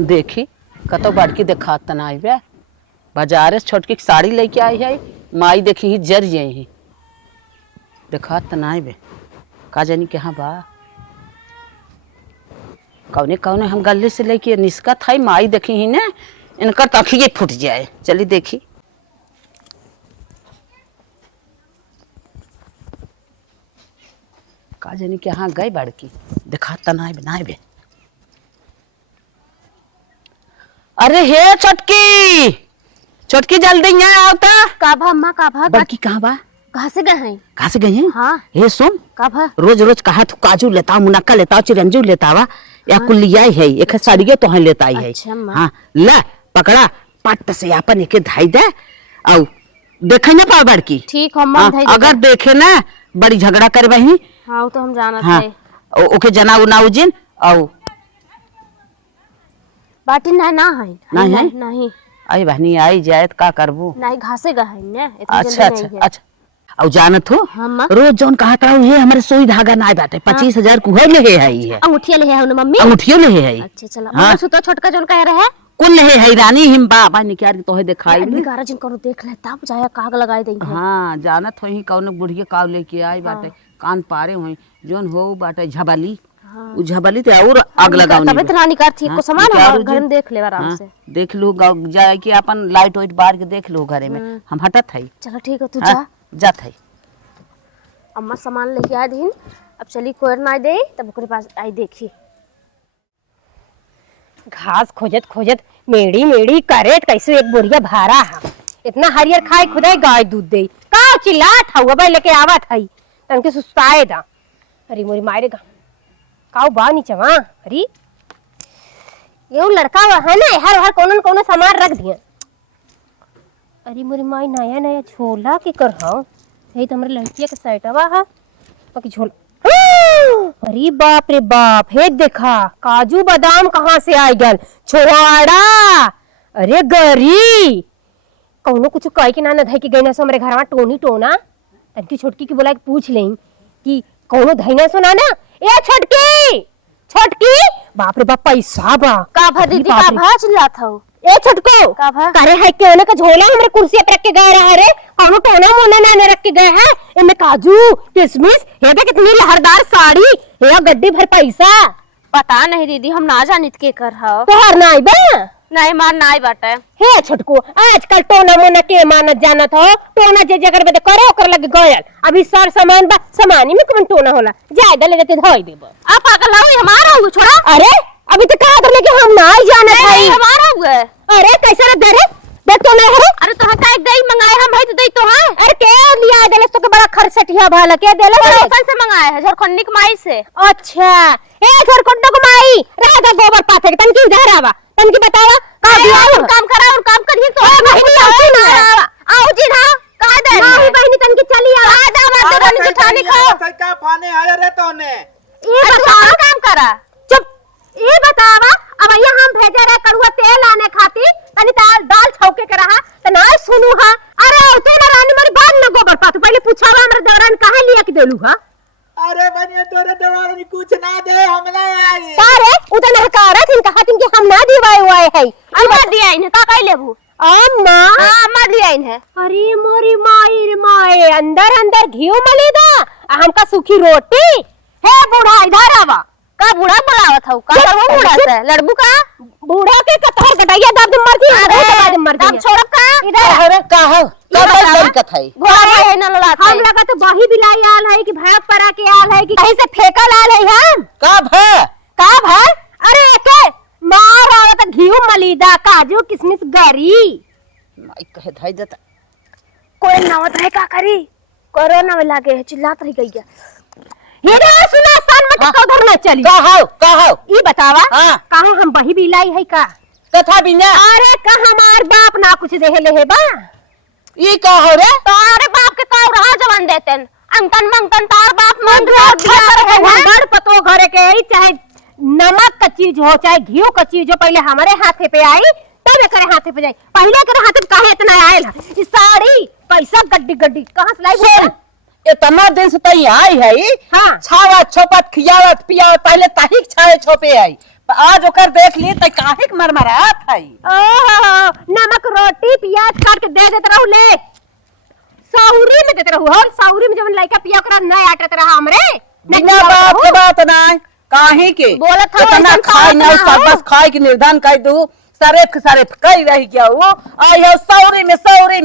देखी कतो बड़की देखा तना आई बे बाजार से छोटकी साड़ी लेके आई है माई देखी ही जर जाई देखा तना आई बे का जानी के हाँ बा कौने कौने हम गले से लेके निस्का था माई देखी ही ना इनकर तखिए फूट जाए। चली देखी का जानी के हाँ गए बड़की देखा तना आई बे ना बे। अरे हे छोटकी छोटकी जल्दी यहाँ आओ ता। का भा अम्मा का भा बड़की कहाँ बा? कहाँ से गए हैं? कहाँ से गई हैं? हाँ हे सुन का भा रोज रोज कहा तू काजू लेता मुनक्का लेता चिरंजू लेता वा या कुलिया है एक साड़ियो तो लेता ही है। अच्छा माँ। हाँ ले पकड़ा पट से अपन एक धाई दे औ देखे ना पा बड़की। ठीक अम्मा हाँ, धाई अगर देखे ना बड़ी झगड़ा कर वही। हाँ तो हम जाना हाँ थे ओके जना उनाउ जिन औ बाटी नहीं ना है नहीं है? नहीं आई बहनी आई जाए का करबू। नहीं घासे गए हैं ने अच्छा अच्छा अच्छा और जानत हो हाँ माँ। रोज जौन कहा था ये हमारे सोई धागा ना बाटे 25,000 कुहे ले है अंगूठिया ले है मम्मी। अंगूठियों ले है। अच्छा चला हाँ। मम्मी सुतो छोटका जोन कह रहे हैं कुल ले है रानी हिम बाबा निकाल के तोहे दिखाई ले। गारा जिन करो देख ले तब जाया काग लगाई देंगे। हाँ जानत हो ही कौन बुढ़िया काव लेके आई बाटे कान पारे हुई जोन हो बाटे झबली उ झबली ते और आग लगाओ तबे तो नानी कर थी को सामान हम घर में देख ले आराम से। देख लो जाए कि अपन लाइट वाइट बार के देख लो घरे में हम हटत है। चलो ठीक है तू जा जात है। अम्मा सामान लेके आ दिन अब चली कोयर ना दे तब ओकरे पास आई देखी घास खोजत खोजत मेड़ी मेड़ी करेट कैसे एक बोरिया भारा है इतना हरियर खाए खुदाई गाय दूध दे का चिल्लात हवा भाई लेके आवत है तनके सुस्ताए दा। अरे मोरी मारेगा काऊ बा नीचे वहां अरे ये लड़का है ना हर हर कोनो न कोनो सामान रख दिया। अरे मोरी माई नया नया झोला के कर हां यही तो हमारे लड़किया के साइटवा है बाकी झोला। अरे बाप रे बाप हे देखा काजू बादाम कहाँ से आ गल छोड़ा। अरे गरी कौनो कुछ कह के ना धई के गई सो हमारे घर में टोनी टोना तनकी छोटकी की बोला पूछ लें कि कौनो धैना सुना ना ए छोटकी छोटकी बाप रे बाप पैसा बा का भा दीदी का भा चिल्लात हो ए छोटको का भा करे है केने का झोला हमरे कुर्सी पे रख के गए रहा रे कौनो टोना मोना ना रख के गए हैं इनमें काजू किशमिश हे बे कितनी लहरदार साड़ी हे गड्डी भर पैसा। पता नहीं दीदी हम ना जानित के कर हो तोहर नाई बे नहीं मार नाई बाटे हे छोटको आजकल टोना मोना के मानत जानत हो टोना जे जगह बे करे ओकर लगे गयल अभी सर सामान बा सामानी में कौन टोना होला ज्यादा ले देते धोई देबो आ पागल हो हमारा हुआ छोड़ा। अरे अभी तो कहा कर लेके हम नाई जानत है हमारा हुआ। अरे कैसा रे दे देख तो नहीं है। अरे तो का एक दही मंगाए हम है तो दही तो है। अरे के लिया देले तो के बड़ा खरसटिया भाला के देले कौन से मंगाए है झारखंडी के माई से। अच्छा ए झारखंड को माई राधा गोबर पाथे के तनकी इधर आवा तनकी बतावा का दिया काम करा और काम करिए तो बहनी ना आओ जी ना का दे माई बहनी तनकी चली आ जा मत रानी जेठानी खाओ का पाने आया रे तोने ये बतावा काम करा चुप ये बतावा अब ये हम भेजे रे कड़ुआ तेल लाने खातिर तनी दाल छौके के रहा त ना सुनु हा। अरे तो ना रानी मेरी बात न गोबर पातू पहले पूछावा हमरे दौरान काहे लिया के देलू हा। अरे बनिए तोरे दवानी कुछ ना दे हमला आई अरे उधर हकारा थिन कहा थिन कि हम ना दिवाए हुए है अम्मा दिया इन का कह लेबू अम्मा अम्मा दिया इन है। अरे मोरी माई रे माई अंदर अंदर घी मली दा हमका सूखी रोटी हे बूढ़ा इधर आवा का बूढ़ा बुलावत हौ का वो बूढ़ा से लड़बू का बूढ़ा के कतहर कटाइया दर्द मर गई अरे मर गई छोड़ का इधर अरे का हो कब लड़का थाई घोड़ा है न लला हम लगा तो बही बिलाई आल है कि भैंस परा के आल है कि कहीं से फेकल आल है हम का भा अरे के मार आवत घीऊ मलीदा काजू किशमिश गरी नहीं कहे धाई देता कोई नावत है का करी कोरोना में लागे है चिल्लात रह गई ये ना सुना सन मत का उधर न चली का हो ई बतावा हाँ। काहे हम बही बिलाई है का तथा बिना अरे का हमार बाप ना कुछ देहे ले बा ये का हो रे तारे बाप के का रहा जवन देतन अंकन मंकन तार बाप मन घर पतो घरे के आई चाहे नमक का चीज हो चाहे घी का चीज हो पहले हमारे हाथे पे आई तब करे हाथे पे जाए पहले करे हाथे पे काहे इतना आयल ई साड़ी पैसा गड्डी गड्डी कहां से लाई इतना दिन से तई आई है हाँ। छावा छोपत खियावत पियावत पहले ताही छाए छोपे आई तो आज ओकर देख ली तो काहे के मरमरात है। ओहो नमक रोटी प्याज काट के दे देत रहू ले सौरी में देत रहू हम सौरी में जवन लइका पिया ओकरा नहीं आटत रहा हमरे बिना बात के बात ना काहे के बोलत हवे इतना ऐसन खाई ना खाना सब बस खाए के निर्धान कर दू सरेफ कई रही क्या वो आई हो सौरी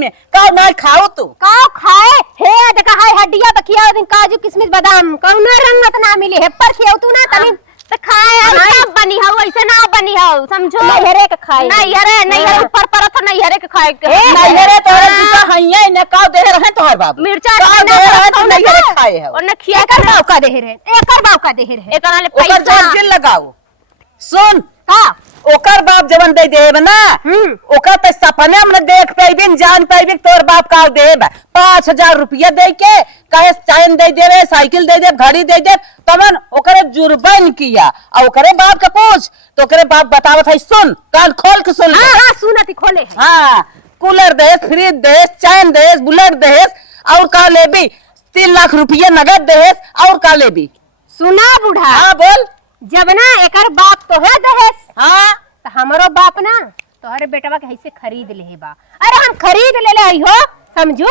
में का ना खाओ तू का खाए हे देखा हाय हड्डिया बखिया दिन काजू किशमिश बादाम कौनो रंगत ना मिली हे पर खियो तू ना तनी त खाए ऐसा बनी हो ऐसे ना बनी हो समझो नहीं हरे के खाए नहीं हरे ऊपर परत नहीं हरे के खाए के नहीं रे तोरे दूसरा हइया ने का दे रहे तोहर बाबू मिर्चा का दे रहे तू नहीं रे खाए हो और न खिया कर बाव का देह रे एकर बाव का देह रे एकरा ले ओकर पैसा जोर लगाओ सुन का ओकर बाप जवन दे देब ना ओकर तो सपने में देख पैबिन जान पैबिन तोर बाप का देब 5,000 रुपया दे के कहे चैन दे देवे साइकिल दे देब घड़ी दे देब तमन ओकरे जुर्बन किया और ओकरे बाप का पूछ तो ओकरे बाप बतावत है सुन कान खोल के सुन हां सुनती खोले हां कूलर देस फ्रिज देस चैन देस बुलेट देस और का लेबी 3 लाख रुपया नगद देस और का लेबी सुना बूढ़ा हां बोल जब ना एकर बाप तो है दहेस हां तो हमरो बाप ना तोहरे बेटवा के ऐसे खरीद ले बा अरे हम खरीद ले आई हो समझू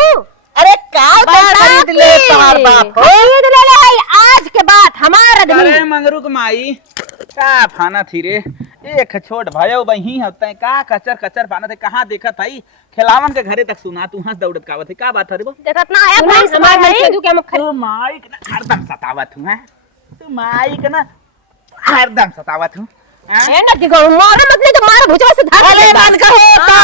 अरे का खरीद ले तोहार बाप खरीद ले आई आज के बाद हमार आदमी अरे मंगरू के माई का फाना थी रे एक छोट भयो बही होते का कचर फाना थे कहां देखत हई खिलावन के घरे तक सुना तू हंस दौड़त कावत है का बात है रे वो देखत ना आया भाई हमार नहीं तू के हम तू माई के ना हरदम सतावत हूं हैं तू माई के ना हरदम सतावत हूं ए ना दिगो मार मत नहीं तो मार भुजवा से धार अरे मन का होता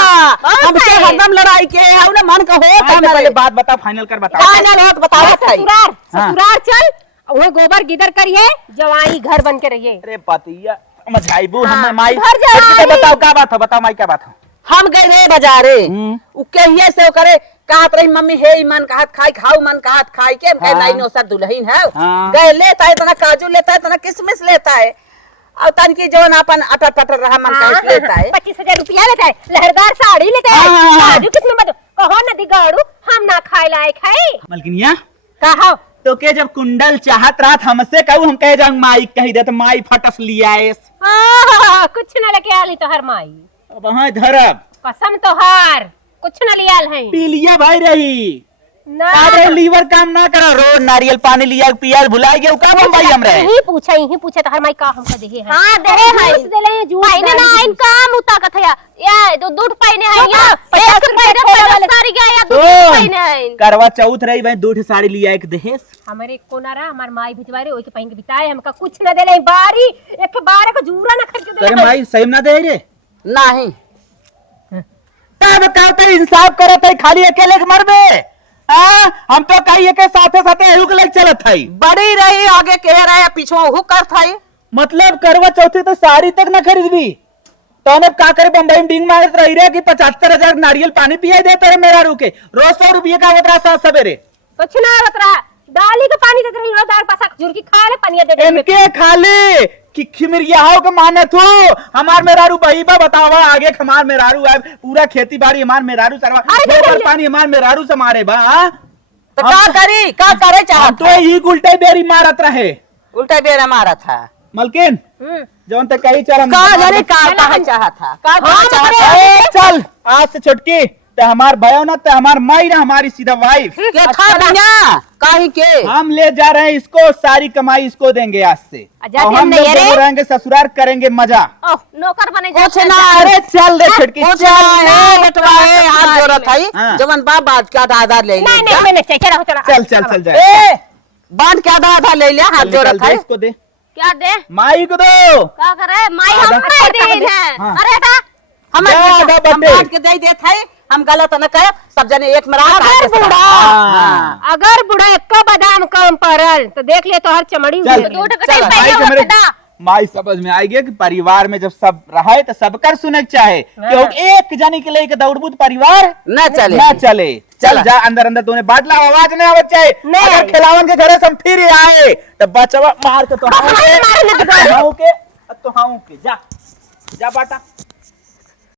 हमसे हरदम लड़ाई के है ना मन का होता पहले मेरे बात बता फाइनल कर बता ना बात बताओ ससुरार चल वहाँ गोबर गिदर करिए जवाई घर बन के रहिए अरे पतिया मझाइबू हम हाँ, माई घर जा एक आई। बताओ क्या बात है बताओ माई क्या बात है हम गए रे बाजारे उ कहिए से करे कहत रही मम्मी हे मन कहत खाई खाऊ मन कहत खाई के हाँ। नहीं नो सर दुल्हन है हाँ। गए लेता है तना काजू लेता है तना किशमिश लेता है और तन की जवन अपन अटर पटर रहा मन कहत लेता है 25,000 रुपया लेता है लहरदार साड़ी लेता है हाँ। काजू किसमें बतो कहो न दिगाड़ू हम ना खाए लायक है मलकिनिया कहो तो के जब कुंडल चाहत रात हमसे कहू हम कहे जाऊं माई कही दे तो माई फटस लिया कुछ न लेके आली तोहर माई अब हाँ धरब कसम तोहार कुछ न लियाल है पी लिया भाई रही ना का लीवर काम ना करा रोज नारियल पानी लिया पिया भुला गया का भाई हमरे यही पूछा तोहर माई का हमका देहे है हां देहे है दे ले जूस पाइने ना इन काम उता कथया या दो दूध पाइने है या 50 रुपए सारी गया या दूध पाइने है करवा चौथ रही भाई दूठ साड़ी लिया एक दहेज हमारे कोनारा हमार माई भिजवारे ओई के पहिन के बिताए हमका कुछ न देले बारी एक बारे को जूरा न खरीद के तेरे दे माई सही ना दे रे नहीं का बताओ तो इंसाफ करे थे खाली अकेले के मरबे हम तो कही के साथे साथे एहू के लेके चलत थई बड़ी रही आगे कह रहे पीछे हु कर था मतलब करवा चौथी तो साड़ी तक ना खरीदबी तो हम का करे बम्बई में डिंग मारत रही रे कि 75,000 नारियल पानी पिया दे तेरे मेरा रुके रोज 100 रुपये का बतरा साथ सवेरे कुछ ना बतरा डाली के पानी देत रही दाल पासा झुरकी खा ले पानी दे दे इनके खाली कि खिमरियाओ के माने थू हमार मेरारू बहीबा बतावा आगे हमार मेरारू है पूरा खेती बाड़ी हमार मेरारू सरवा गोबर पानी हमार मेरारू से मारे बा तो का करी का करे चाहत तो ही उल्टे बेरी मारत रहे उल्टा बेरा मारा था मलकिन जौन तक कही चल का जाने का चाहत था का चाहत था ए, चल आज से छुटकी ते हमार भयो ना ते हमार माई ना हमारी सीधा वाइफ के था बिना काहे के हम ले जा रहे हैं इसको सारी कमाई इसको देंगे आज से आजाद और हम हम नहीं लोग है रे। दोनों रहेंगे ससुराल करेंगे मजा ओह नौकर बने कुछ ना अरे चल रे छुटकी कुछ चल है बेटवा है हाथ जोड़त है हाँ। जवन बाप बात का आधा ले ले नहीं नहीं मैंने चला चला चल चल चल जाए ए बांध के आधा ले ले हाथ चल, जोड़त निकाल है दे इसको दे क्या दे माई को दो क्या करे माई आधा। हम खाए दे है हाँ। अरे हटा हम जा, आधा हम बटे। बांध के दे देत है हम गलत न कहे सब जने एक में रहा अगर बूढ़ा हाँ। अगर बूढ़ा एक बादाम कम परल तो देख ले तो हर चमड़ी चल, दूध के चल, टाइम माई पहले के मेरे होता माई समझ में आएगी कि परिवार में जब सब रहे तो सबकर सुने के चाहे क्योंकि एक जनी के लिए दौड़बू तो परिवार न चले ना चले चल चला। जा अंदर अंदर तूने बाटला आवाज नहीं आवत चाहे नहीं। अगर खिलावन के घरे से हम फिर आए तो बचवा मार के तो बस मार, मार, नहीं तो हाउ के जा जा बाटा